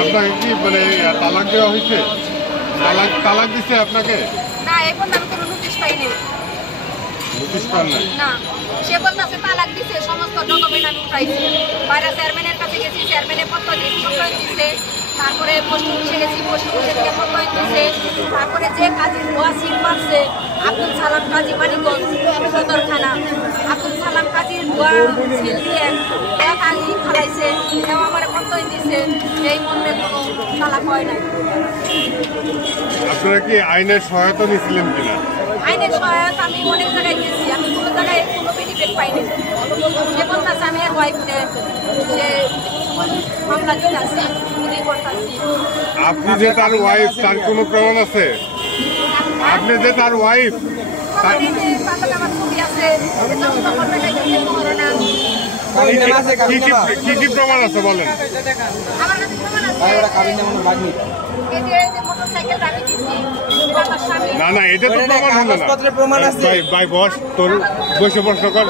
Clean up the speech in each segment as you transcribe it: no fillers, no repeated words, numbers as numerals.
আপনাকে কি মানে তালাক দেওয়া হয়েছে? তালাক দিচ্ছে আপনাকে? না, এখন আমি কোনো নোটিশ পাইনি। নোটিশ পান নাই? না, সে বলতেছে তালাক দিছে, সমস্ত ডকুমেন্ট আমি উঠাইছি। বাইরে চেয়ারম্যানের কাছে গেছি, চেয়ারম্যানের পত্র দিচ্ছে। তারপরে পোস্ট অফিসে গেছি, পোস্ট অফিসে থেকে পত্র দিচ্ছে। তারপরে যে কাজী ভুয়া সিল মারছে, আব্দুল সালাম কাজী মানিকগঞ্জ সদর থানা, আব্দুল সালাম কাজীর ভুয়া সিল দিয়ে কাজী ফেলাইছে, এটাও আমার পত্র দিচ্ছে। এই মর্মে কোনো তালাক হয় নাই। আপনারা কি আইনের সহায়তা নিয়েছিলেন কিনা? আইনের সহায়তা আমি অনেক জায়গায় গেছি, আমি কোনো জায়গায় কোনো বেনিফিট পাইনি। সে বলতেছে আমি আর ওয়াইফকে সে মামলা দিতে আসছি, চুরি করতেছি। আপনি যে তার ওয়াইফ, তার কোনো প্রমাণ আছে? আপনি যে তার ওয়াইফ, আমার ছবি আছে, কি কি প্রমাণ আছে বলেন? আমার কাছে প্রমাণ আছে, এই যে মোটরসাইকেল আমি দিচ্ছি, আমার স্বামী। না এটা তো প্রমাণ হলো না। প্রমাণ আছে ভাই বস, তোর বসে প্রশ্ন কর।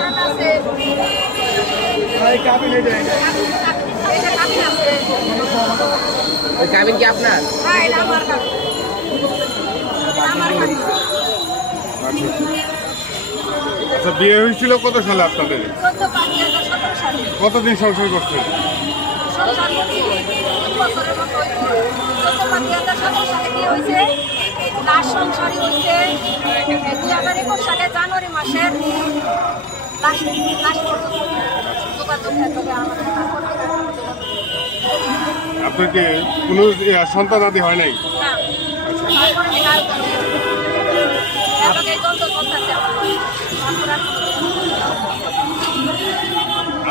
কাবিন কি আপনার? হ্যাঁ, এটা আমার কাবিন। আচ্ছা, বিয়ে হয়েছিল কত সালে আপনাদের? 14/5/2017 সালে। কতদিন সংসার করছেন? সংসার করছি 2 বছরের মতো। 14/5/2017 সালে বিয়ে হয়েছে। লাস্ট সংসারই হয়েছে 2021 সালে জানুয়ারি মাসের লাস্ট পর্যন্ত যোগাযোগ তবে আমাদের আপনার কি কোনো সন্তান আদি হয় নাই? না, তারপরে এই দ্বন্দ্ব চলতেছে আমার।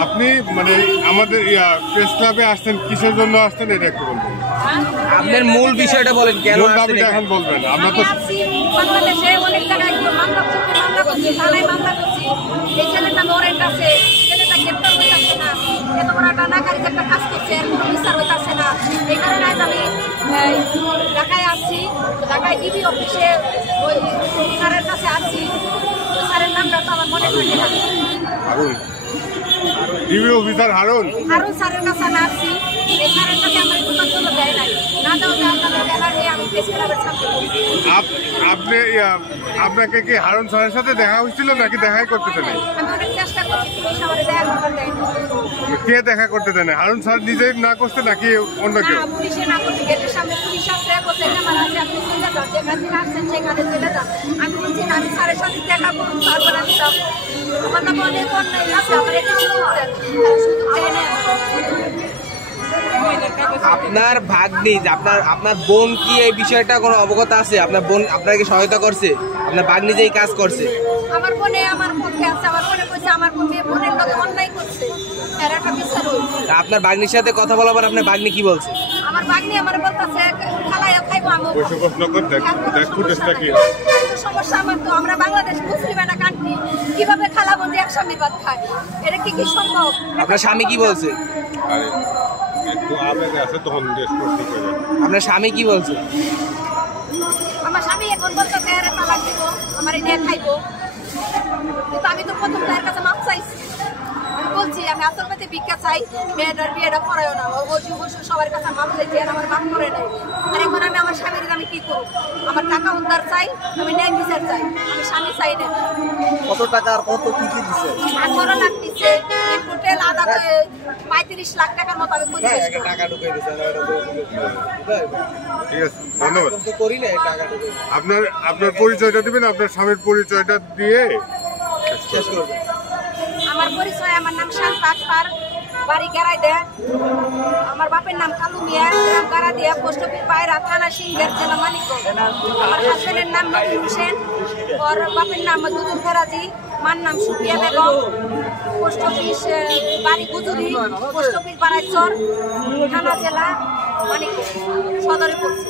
আপনি মানে আমাদের প্রেস ক্লাবে আসছেন, কিসের জন্য আসছেন এটা একটু বলবেন। আপনার মূল বিষয়টা বলেন, কেন আসছেন এখন বলবেন? আমরা তো বাংলাদেশে অনেক জায়গায় মামলা করছি, থানায় মামলা করছি। এই ছেলেটা ওয়ারেন্ট আছে, ছেলেটা গ্রেপ্তার হইতেছে না, এত বড় একটা নাকারি একটা কাজ করছে, এর কোনো বিচার হইতেছে না। এই কারণে আজ আমি ঢাকায় আসছি, ঢাকায় ডিবি অফিসে ওই স্যারের কাছে আসছি। স্যারের নামটা তো আমার মনে থাকে না। ডিবি অফিসার হারুন স্যারের কাছে আমি আসছি। এই স্যারের কাছে আমার কোনো জন্য দেয় নাই, না দেওয়া আপনাদের ব্যানার নিয়ে আমি প্রেস ক্লাবের ছাত্র। আপনি আপনাকে কি হারুন স্যারের সাথে দেখা হয়েছিল নাকি দেখাই করতে দেন? আমি অনেক চেষ্টা করছি, পুলিশ আমার দেখা করতে দেয় না। কে দেখা করতে দেন? হারুন স্যার নিজেই না করতে নাকি অন্য কেউ? না, পুলিশে না করতে, গেটের সামনে পুলিশ আছে, বলছে ক্যামেরা আছে, আপনি চলে যান, যেখান থেকে আসছেন সেখানে চলে যান। আমি বলছি না, আমি স্যারের সাথে দেখা করুন, তারপর আমি যাবো। আমার নাম অনেক অন্যায় আছে, আমার এটা সুযোগ দেন, সুযোগ দেয় না। আপনার ভাগ্নি, আপনার বোন কি এই বিষয়টা কোনো অবগত আছে? আপনার বোন আপনাকে সহায়তা করছে? আপনার ভাগ্নি যে এই কাজ করছে? আমার বোনে আমার পক্ষে আছে, আমার বোনে কইছে আমার বোনের লোকে অন্যায় করছে, এর একটা বিচার হইল। আপনার ভাগ্নির সাথে কথা বলার পর আপনার ভাগ্নি কি বলছে? আমার ভাগ্নি আমার বলতেছে খালাইয়া খাইবো আমি। সমস্যা আমার তো, আমরা বাংলাদেশ মুসলিম একটা কান্ট্রি, কিভাবে খালাবো যে এক স্বামী ভাত খায়? এটা কি সম্ভব? আপনার স্বামী কি বলছে? আপনার স্বামী কি বলছে? আমার স্বামী এখন বলতেছে আরে তালাক দিব, আমার এই নিয়ে খাইবো। কিন্তু আমি তো প্রথম তার কাছে মাপ চাইছি। আমি বলছি আমি আসল পেতে ভিক্ষা চাই, মেয়েটার বিয়েটা করাও না। সবার কাছে মাপ চাইছি, আর আমার মাপ করে নাই। আর এখন আমি আমার স্বামীর আমি কি করব? আমার টাকা উদ্ধার চাই, আমি ন্যায় বিচার চাই, আমি স্বামী চাই না। কত টাকা আর কত কি কি দিছে? 18 লাখ দিচ্ছে, টোটাল আদা 35 লাখ টাকার মতো আমি কইছি। টাকা ঢুকাই দিছে। ঠিক আছে, ধন্যবাদ। তো করি না এই টাকা ঢুকাই। আপনার পরিচয়টা দিবেন, আপনার স্বামীর পরিচয়টা দিয়ে শেষ করবেন। আমার পরিচয়, আমার নাম শান্তা আক্তার, বাড়ি গেরাইদে। আমার বাপের নাম কালু মিয়া, গ্রাম গারাদিয়া, পোস্ট অফিস পায়রা, থানা সিংহের, জেলা মানিকগঞ্জ। আমার হাজবেন্ডের নাম নবীন হোসেন, ওর বাপের নাম দুদুল ফেরাজি, মার নাম সুফিয়া বেগম। পোস্ট অফিস বাড়ি গুজুরি, পোস্ট অফিস বারাইচর, থানা জেলা মানিকগঞ্জ, সদরে পড়ছে।